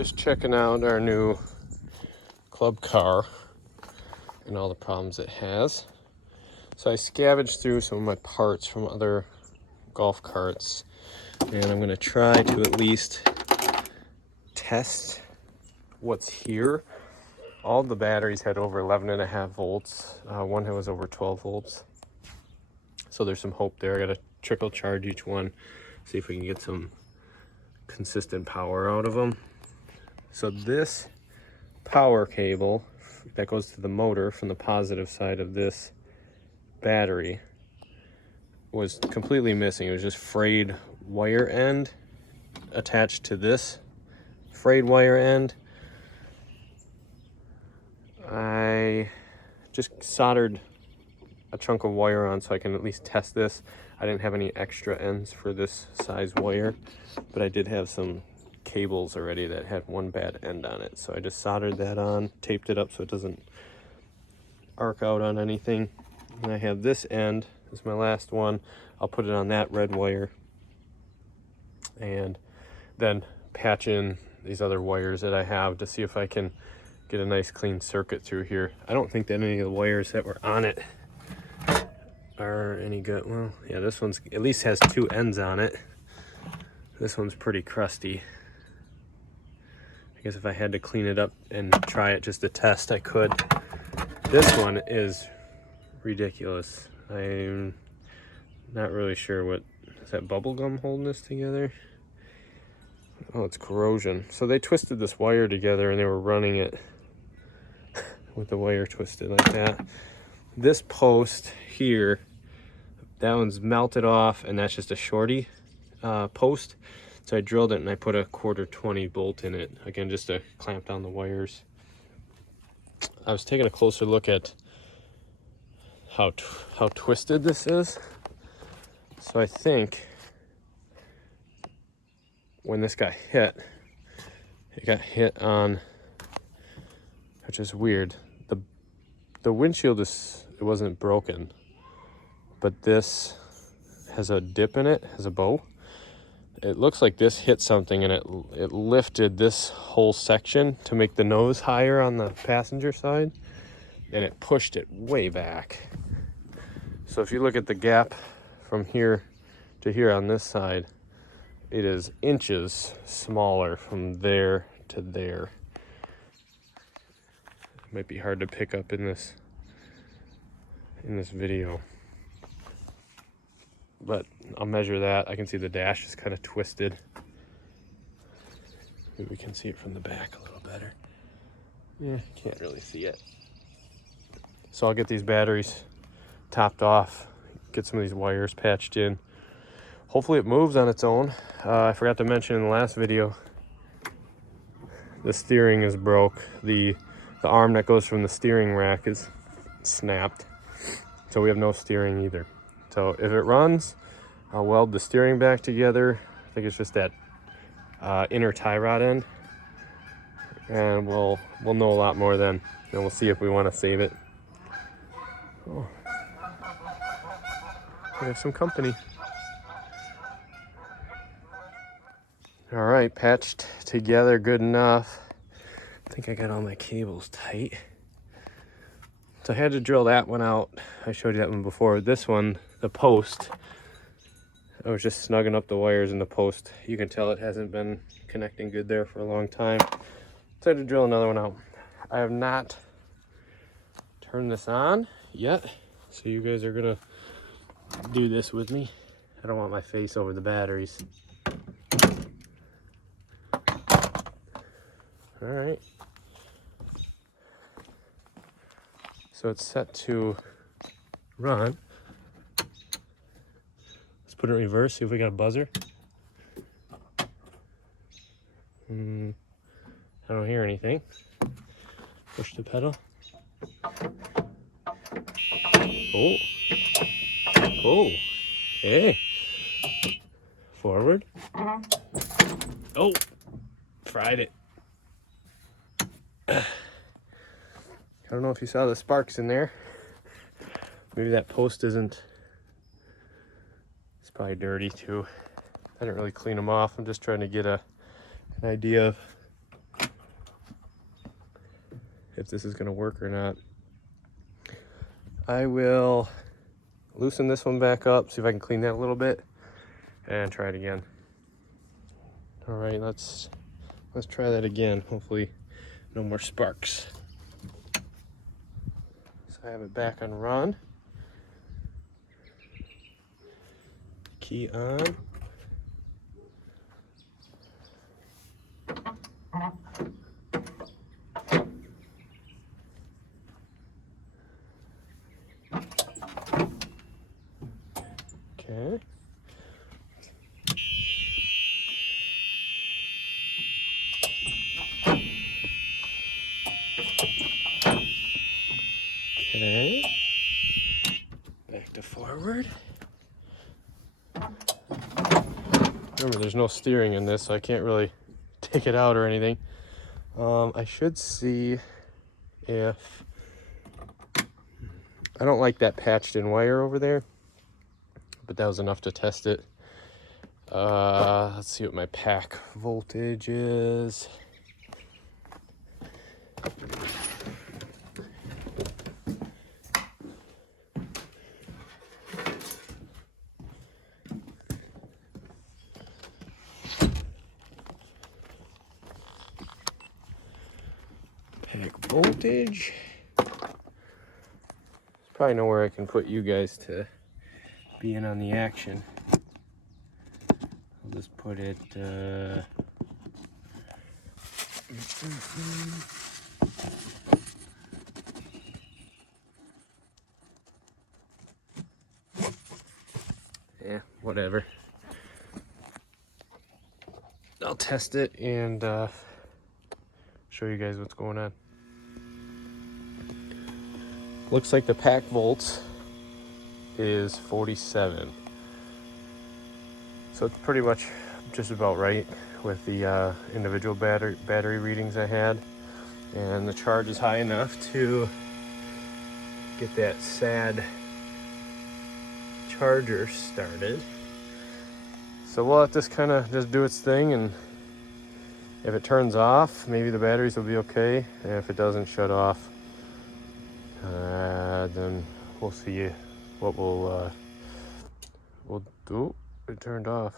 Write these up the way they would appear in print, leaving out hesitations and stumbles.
Just checking out our new club car and all the problems it has. So I scavenged through some of my parts from other golf carts, and I'm going to try to at least test what's here. All the batteries had over 11.5 volts. One was over 12 volts. So there's some hope there. I got to trickle charge each one, see if we can get some consistent power out of them. So this power cable that goes to the motor from the positive side of this battery was completely missing. It was just frayed wire end attached to this frayed wire end. I just soldered a chunk of wire on so I can at least test this. I didn't have any extra ends for this size wire, but I did have some cables already that had one bad end on it. So I just soldered that on, taped it up so it doesn't arc out on anything. And I have this end, this is my last one. I'll put it on that red wire and then patch in these other wires that I have to see if I can get a nice clean circuit through here. I don't think that any of the wires that were on it are any good. Well, yeah, this one's at least has two ends on it. This one's pretty crusty. I guess if I had to clean it up and try it just to test, I could. This one is ridiculous. I'm not really sure what, is that bubble gum holding this together? Oh, it's corrosion. So they twisted this wire together and they were running it with the wire twisted like that. This post here, that one's melted off, and that's just a shorty post. So I drilled it and I put a 1/4-20 bolt in it, again, just to clamp down the wires. I was taking a closer look at how twisted this is. So I think when this got hit, it got hit on, which is weird. The windshield it wasn't broken, but this has a dip in it, has a bow. It looks like this hit something and it lifted this whole section to make the nose higher on the passenger side, and it pushed it way back. So if you look at the gap from here to here on this side, it is inches smaller from there to there. It might be hard to pick up in this video, but I'll measure that. I can see the dash is kind of twisted. Maybe we can see it from the back a little better. Yeah, can't really see it. So I'll get these batteries topped off, get some of these wires patched in. Hopefully it moves on its own. I forgot to mention in the last video, the steering is broke. The arm that goes from the steering rack is snapped. So we have no steering either. So if it runs, I'll weld the steering back together. I think it's just that inner tie rod end. And we'll know a lot more then. And we'll see if we want to save it. Oh, we have some company. All right, patched together good enough. I think I got all my cables tight. So I had to drill that one out. I showed you that one before. This one, the post, I was just snugging up the wires in the post. You can tell it hasn't been connecting good there for a long time. So I had to drill another one out. I have not turned this on yet, so you guys are gonna do this with me. I don't want my face over the batteries. All right. So it's set to run. Let's put it in reverse, see if we got a buzzer. I don't hear anything. Push the pedal. Oh. Oh. Hey. Forward. Oh. Fried it. I don't know if you saw the sparks in there. Maybe that post isn't, it's probably dirty too. I didn't really clean them off. I'm just trying to get an idea of if this is gonna work or not. I will loosen this one back up, see if I can clean that a little bit, and try it again. All right, let's try that again. Hopefully no more sparks. So I have it back on run. Key on. Okay. Okay. Back to forward. Remember, there's no steering in this, so I can't really take it out or anything. I should see if... I don't like that patched in wire over there, but that was enough to test it. Let's see what my pack voltage is. Pack voltage. There's probably nowhere I can put you guys to be in on the action. I'll just put it, yeah, whatever. I'll test it and show you guys what's going on. Looks like the pack volts is 47. So it's pretty much just about right with the individual battery readings I had. And the charge is high enough to get that sad charger started. So we'll let this kind of just do its thing, and if it turns off, maybe the batteries will be okay. And if it doesn't shut off, then we'll see what we'll do. It turned off.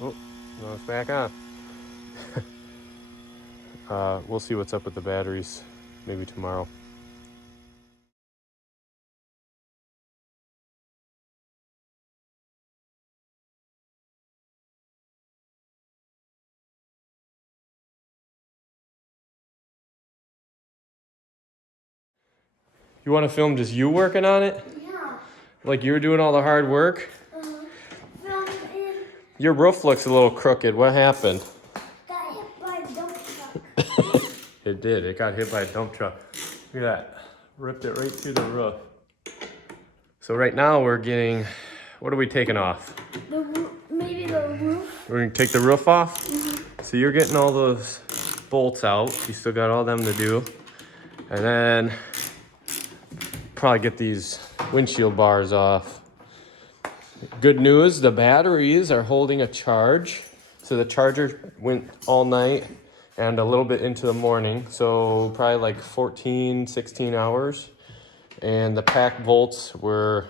Oh, no, it's back on. We'll see what's up with the batteries maybe tomorrow. You want to film just you working on it? Yeah. Like you were doing all the hard work? Film in. Your roof looks a little crooked. What happened? Got hit by a dump truck. It did. It got hit by a dump truck. Look at that. Ripped it right through the roof. So right now we're getting, what are we taking off? The roof, maybe the roof. We're going to take the roof off? Mm-hmm. So you're getting all those bolts out. You still got all them to do. And then probably get these windshield bars off. Good news, the batteries are holding a charge. So the charger went all night and a little bit into the morning. So probably like 14, 16 hours. And the pack volts were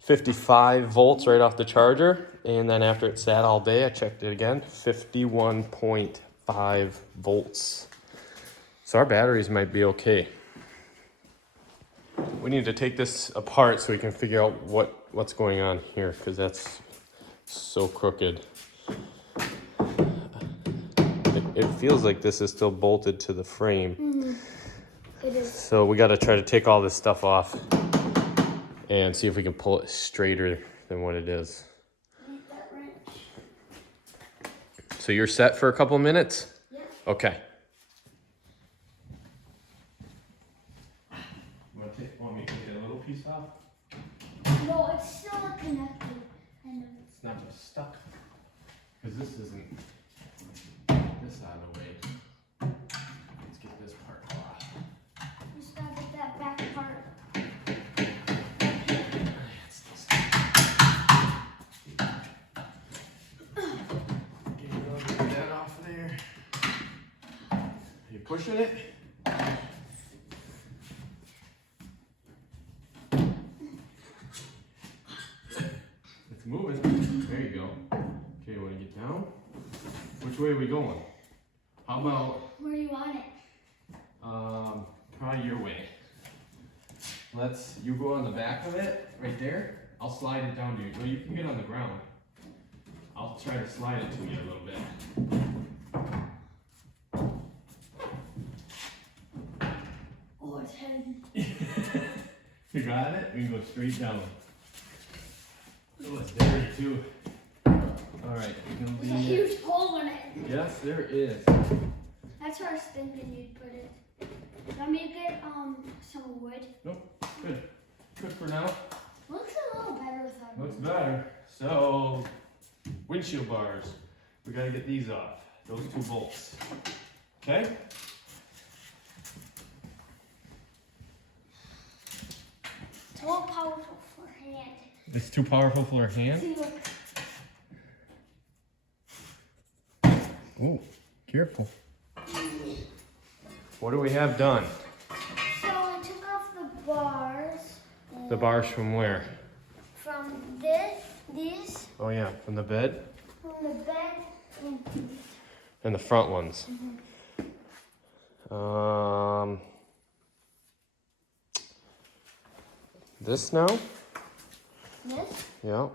55 volts right off the charger. And then after it sat all day, I checked it again, 51.5 volts. So our batteries might be okay. We need to take this apart so we can figure out what's going on here, because that's so crooked. It feels like this is still bolted to the frame. Mm-hmm. It is. So we got to try to take all this stuff off and see if we can pull it straighter than what it is. Need that wrench. So you're set for a couple of minutes? Yeah. Okay. Want me to take a little piece off? No, it's still connected. Kind of. It's not just stuck. Because this isn't this out of the way. Let's get this part off. Just gotta get that back part. It's still stuck. Get that off there. pushing it. It's moving. There you go. Okay, want to get down? Which way are we going? How about Where do you want it? probably your way. You go on the back of it, right there. I'll slide it down to you. No, you can get on the ground. I'll try to slide it to you a little bit. Oh, it's heavy. You got it? We can go straight down. Oh, it's dirty too. Alright, you can There's a leave. huge hole in it. Yes, there is. That's where I was thinking you'd put it. Let me get some wood. Nope, good. Good for now. Looks a little better without Looks wood. better. So, windshield bars. We gotta get these off. Those 2 bolts. Okay? It's a little powerful for hand. It's too powerful for our hand? See, look. Ooh, careful. What do we have done? So I took off the bars. The bars from where? From these, Oh yeah, from the bed? from the bed, and And the front ones. This now? this. Yeah.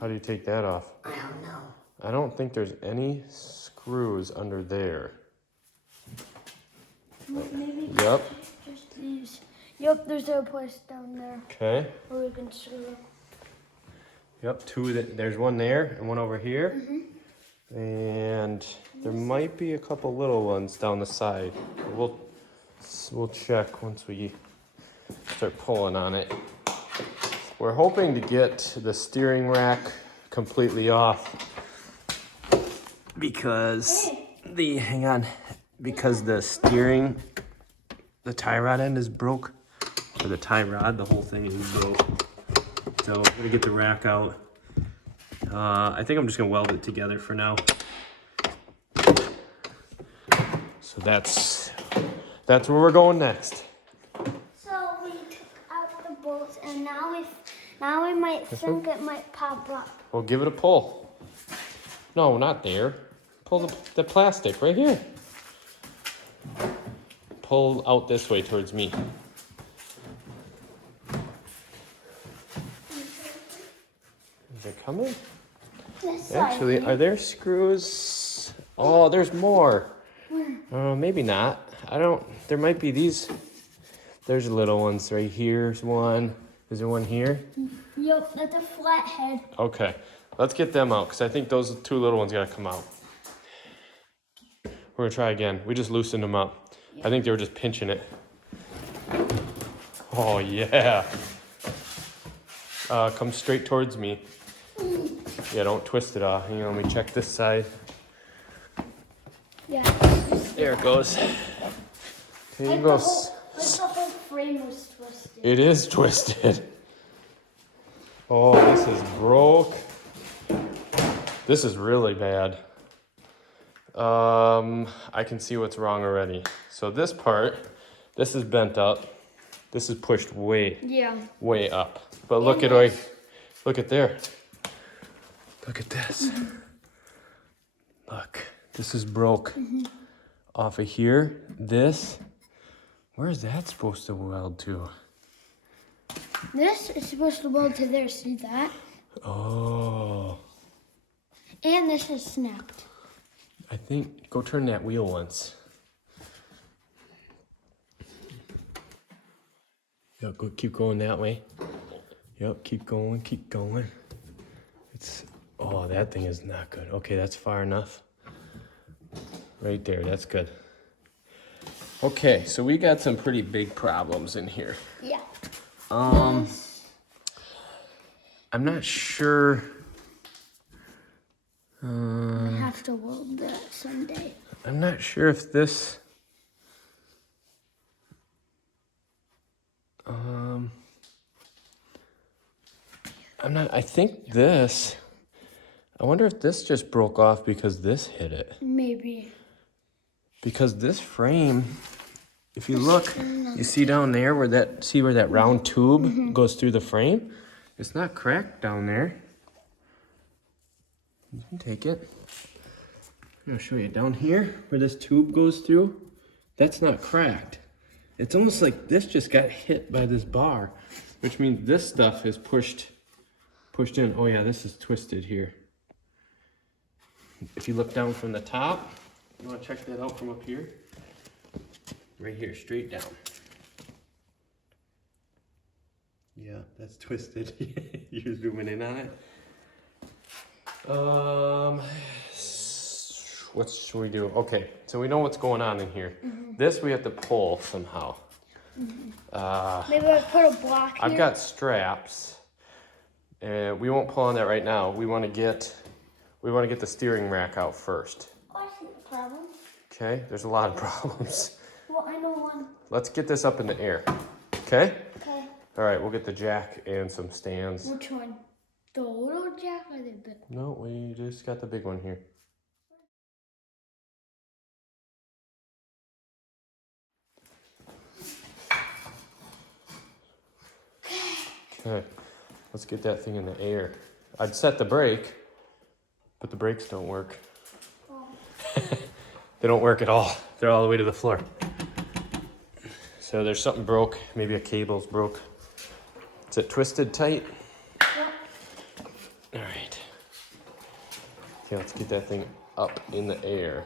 How do you take that off? I don't know. I don't think there's any screws under there. Maybe Yep. just these. Yep, there's a place down there Okay. where we can screw. Yep, there's one there and one over here. And there might be a couple little ones down the side. We'll check once we start pulling on it. We're hoping to get the steering rack completely off because because the tie rod end is broke, or the tie rod, the whole thing is broke. So I'm gonna get the rack out. I think I'm just gonna weld it together for now. So that's where we're going next. So we took out the bolts, and now we might think it might pop up. Well, give it a pull. No, not there. Pull the plastic right here. Pull out this way towards me. Is it coming? This side. Actually, are there screws? Oh, there's more. Maybe not. There might be these. There's little ones right here. There's one. Is there one here? Yep, that's a flathead. Okay, let's get them out because I think those 2 little ones gotta come out. We're gonna try again. We just loosened them up. I think they were just pinching it. Oh yeah. Come straight towards me. Yeah, don't twist it off. Let me check this side. Yeah. There it goes. There you Like go. the whole frame was twisted. It is twisted. Oh, this is broke. This is really bad. I can see what's wrong already. So this part, this is bent up. This is pushed way up. But look at there. Look at this. Look, this is broke. Off of here, where is that supposed to weld to? This is supposed to weld to there. See that? Oh. And this is snapped. I think, go turn that wheel once. Yep, keep going that way. Yep, keep going. Oh, that thing is not good. Okay, that's far enough. Right there, that's good. Okay, so we got some pretty big problems in here. Yeah. I'm not sure. I have to weld that someday. I'm not sure if this. I think this. I wonder if this just broke off because this hit it. Maybe. because this frame, if you look, you see down there where that round tube goes through the frame? It's not cracked down there. You can take it. I'm gonna show you down here where this tube goes through. That's not cracked. It's almost like this just got hit by this bar, which means this stuff is pushed in. Oh yeah, this is twisted here. If you look down from the top, you wanna check that out from up here? Right here, straight down. Yeah, that's twisted. You're zooming in on it. What should we do? Okay, so we know what's going on in here. This we have to pull somehow. Maybe I put a block here. I've got straps. We won't pull on that right now. We want to get the steering rack out first. Oh, I see the problem. Okay, there's a lot of problems. Well, I know one. Let's get this up in the air. Okay? Okay. All right, we'll get the jack and some stands. Which one? The little jack or the big one? No, we just got the big one here. Okay, let's get that thing in the air. I'd set the brake, but the brakes don't work. Oh. They don't work at all. They're all the way to the floor. So there's something broke. Maybe a cable's broke. Is it twisted tight? Yep. All right. Okay, let's get that thing up in the air.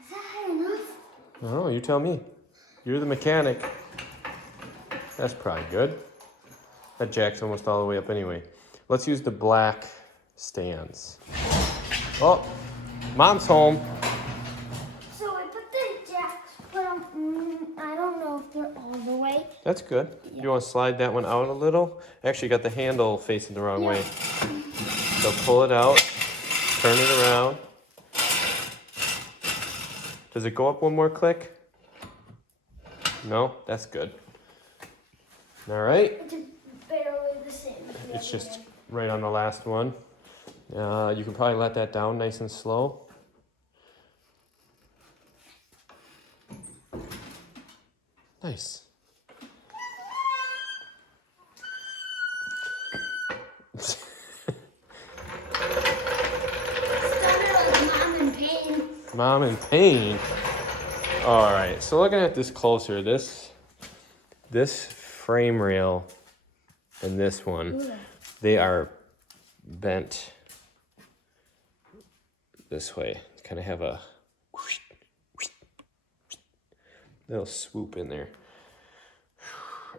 Is that high enough? Oh, you tell me. You're the mechanic. That's probably good. That jack's almost all the way up anyway. Let's use the black stands. Oh, Mom's home. So I put the jacks, but I don't know if they're all the way. That's good. You want to slide that one out a little? Actually, you got the handle facing the wrong way. So pull it out, turn it around. Does it go up one more click? No? That's good. All right. It's barely the same. as the It's other just one. right on the last one. You can probably let that down nice and slow. Nice. Started like Mom in pain. Mom in pain. All right, so looking at this closer, this frame rail and this one, Ooh. they are bent this way. Kind of have a little swoop in there.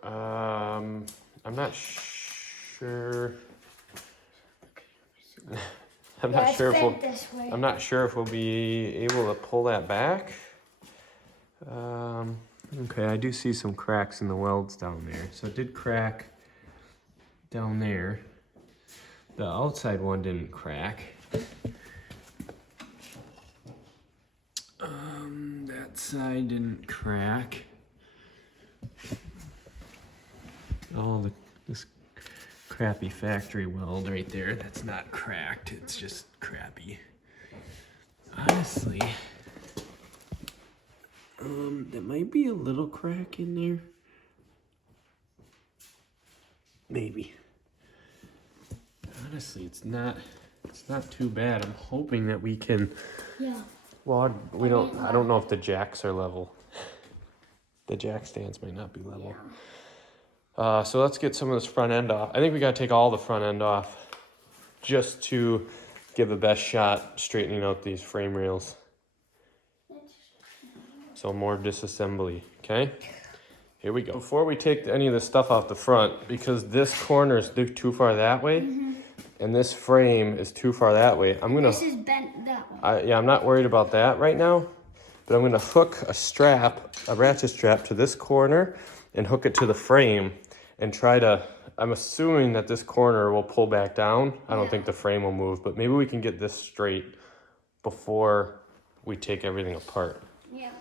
I'm not sure. I'm not sure if we'll. This way. I'm not sure if we'll be able to pull that back. Okay, I do see some cracks in the welds down there. So it did crack down there. The outside one didn't crack. That side didn't crack. Oh, this crappy factory weld right there, that's not cracked, it's just crappy. Honestly, there might be a little crack in there. Maybe. Honestly, it's not too bad. I'm hoping that we can. Yeah. Well, I don't know if the jacks are level. The jack stands might not be level. Yeah. So let's get some of this front end off. I think we gotta take all the front end off just to give the best shot straightening out these frame rails. So more disassembly, okay? Here we go. Before we take any of the stuff off the front, because this corner is too far that way, and this frame is too far that way, This is bent that way. yeah, I'm not worried about that right now, but I'm gonna hook a ratchet strap to this corner and hook it to the frame and try to, I'm assuming that this corner will pull back down. I don't think the frame will move, but maybe we can get this straight before we take everything apart. Yeah.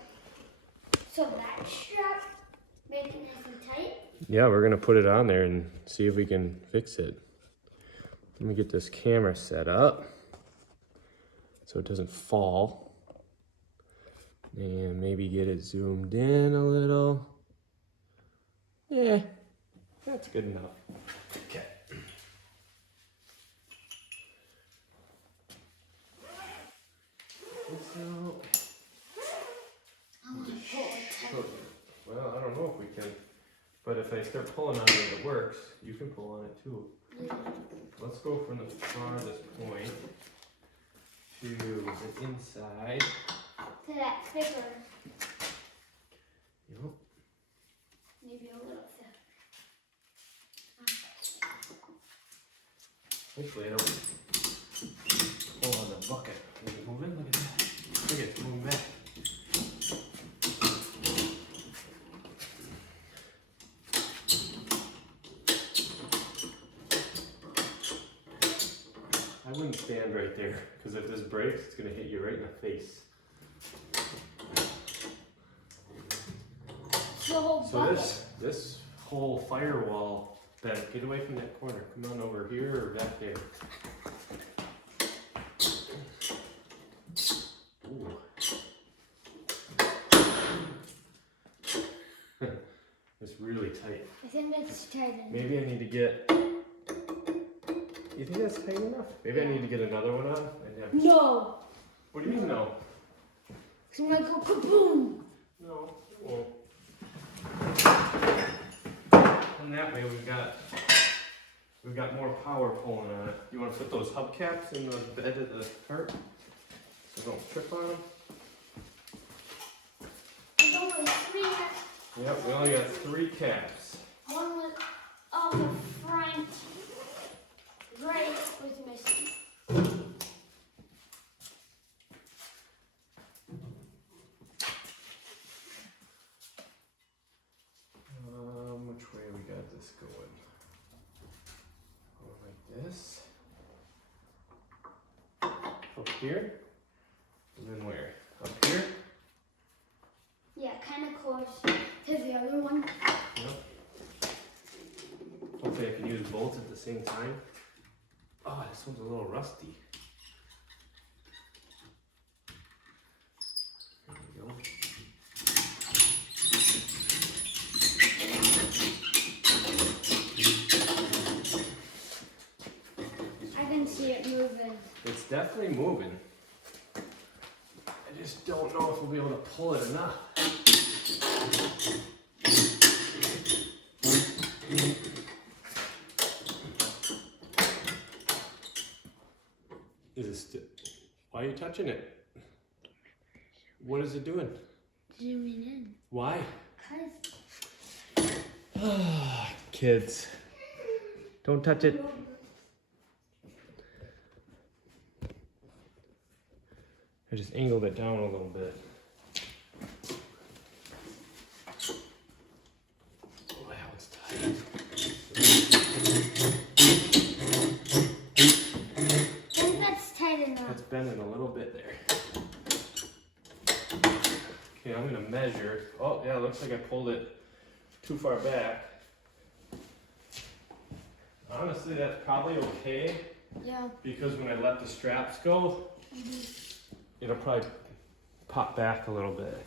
So that strap, make it nice and tight. yeah, we're gonna put it on there and see if we can fix it. Let me get this camera set up so it doesn't fall. And maybe get it zoomed in a little. Yeah, that's good enough. Okay. So, I want to pull it. well, I don't know if we can, but if I start pulling on it, it works. You can pull on it too. Yeah. Let's go from the farthest point to the inside. To that thicker. Yep. Maybe a little thicker. Hopefully I don't pull on the bucket. Is it moving? Look at that. Look at it, it's moving back. I wouldn't stand right there, because if this breaks, it's going to hit you right in the face. The whole So bucket. this whole firewall, Beth, get away from that corner. Come on over here or back there. Ooh. It's really tight. I think that's tight enough. Maybe I need to get. You think that's tight enough? Maybe I need to get another one on. And have... No. What do you mean no? It's gonna go kaboom. No, it won't. And that way we've got more power pulling on it. You want to put those hubcaps in the bed of the cart so don't trip on them? There's only 3 left. Yep, we only got 3 caps. One was on the front right was missing. Which way we got this going? Go like this. Up here? And then where? Up here? Yeah, kind of close to the other one. Yep. Hopefully I can use both at the same time. Oh, this one's a little rusty. There we go. I can see it moving. It's definitely moving. I just don't know if we'll be able to pull it enough. Is it still? Why are you touching it? What is it doing? Zooming in. Why? Cause Kids, don't touch it. I just angled it down a little bit. Oh, that one's tight. I think that's tight enough. That's bending a little bit there. Okay, I'm gonna measure. Oh, yeah, looks like I pulled it too far back. Honestly, that's probably okay, Yeah. because when I let the straps go, it'll probably pop back a little bit.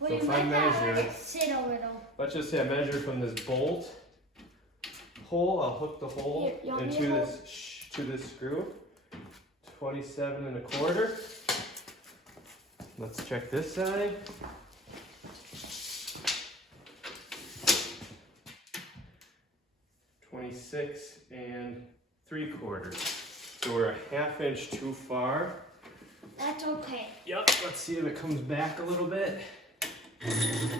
Well, So you if I might not measure- let it sit a little. Let's just say I measure from this bolt hole. I'll hook the hole Here, you want me into to to this screw. 27 1/4. Let's check this side. 26 3/4. So we're a 1/2 inch too far. That's okay. Yep, let's see if it comes back a little bit. It's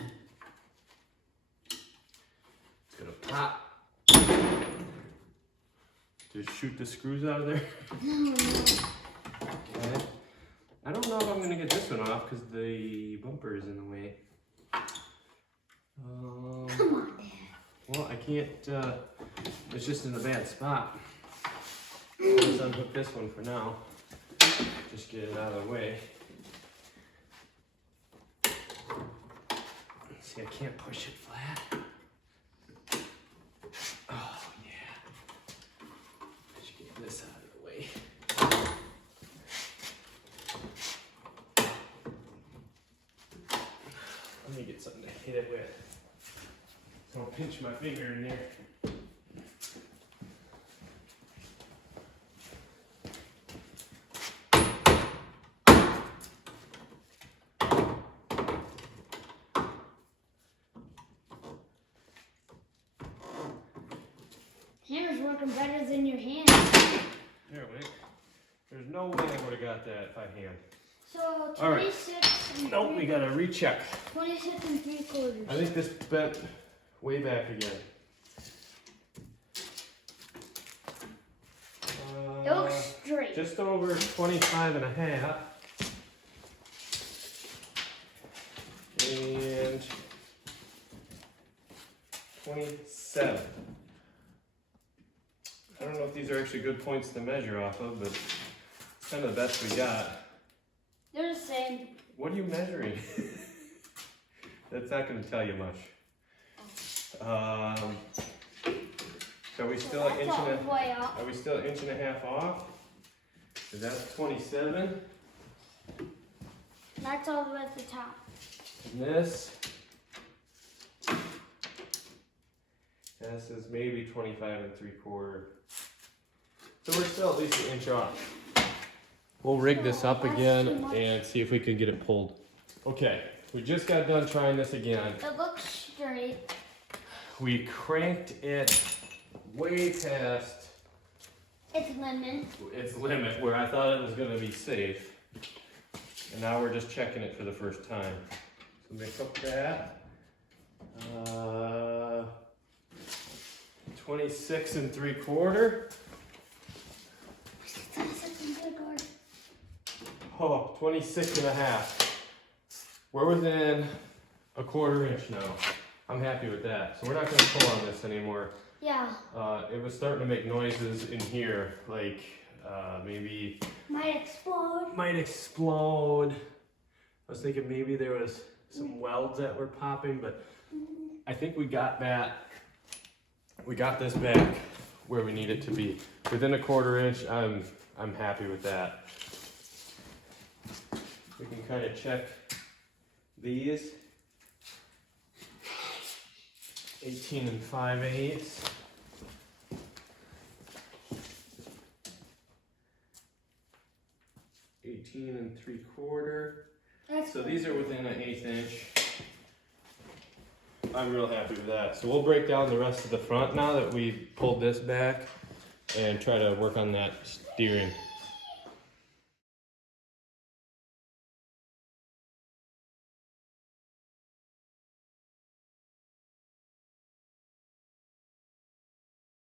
gonna pop. Just shoot the screws out of there. Okay. I don't know if I'm gonna get this one off because the bumper is in the way. Come on, Dad. Well, I can't, it's just in a bad spot. Let's unhook this one for now. Just get it out of the way. See, I can't push it flat. me get something to hit it with. Don't pinch my finger in there. Hammer's working better than your hand. There, wait. There's no way I would have got that by hand. So All right. 26 and Nope, we gotta recheck. 26 and 3/4. I think this bent way back again. It looks straight. Just over 25 and a half. And 27. I don't know if these are actually good points to measure off of, but it's kind of the best we got. They're the same. What are you measuring? That's not going to tell you much. So are we still an inch That's all and the way up. Are we still an inch and a half off? Is that 27? That's all the way at the top. And this is maybe 25 and 3/4. So we're still at least an inch off. We'll rig this up again and see if we can get it pulled. Okay, we just got done trying this again. It looks straight. We cranked it way past Its limit. limit where I thought it was going to be safe. And now we're just checking it for the first time. So mix up that. 26 and 3/4. 26 and 3/4. Oh, 26 and a half. We're within a 1/4 inch now. I'm happy with that. So we're not going to pull on this anymore. Yeah. It was starting to make noises in here, like maybe Might explode. might explode. I was thinking maybe there was some welds that were popping, but I think we got that. We got this back where we need it to be. Within a 1/4 inch, I'm happy with that. We can kind of check these. 18 and 5/8. And 3/4. So these are within an 1/8 inch. I'm real happy with that. So we'll break down the rest of the front now that we pulled this back and try to work on that steering.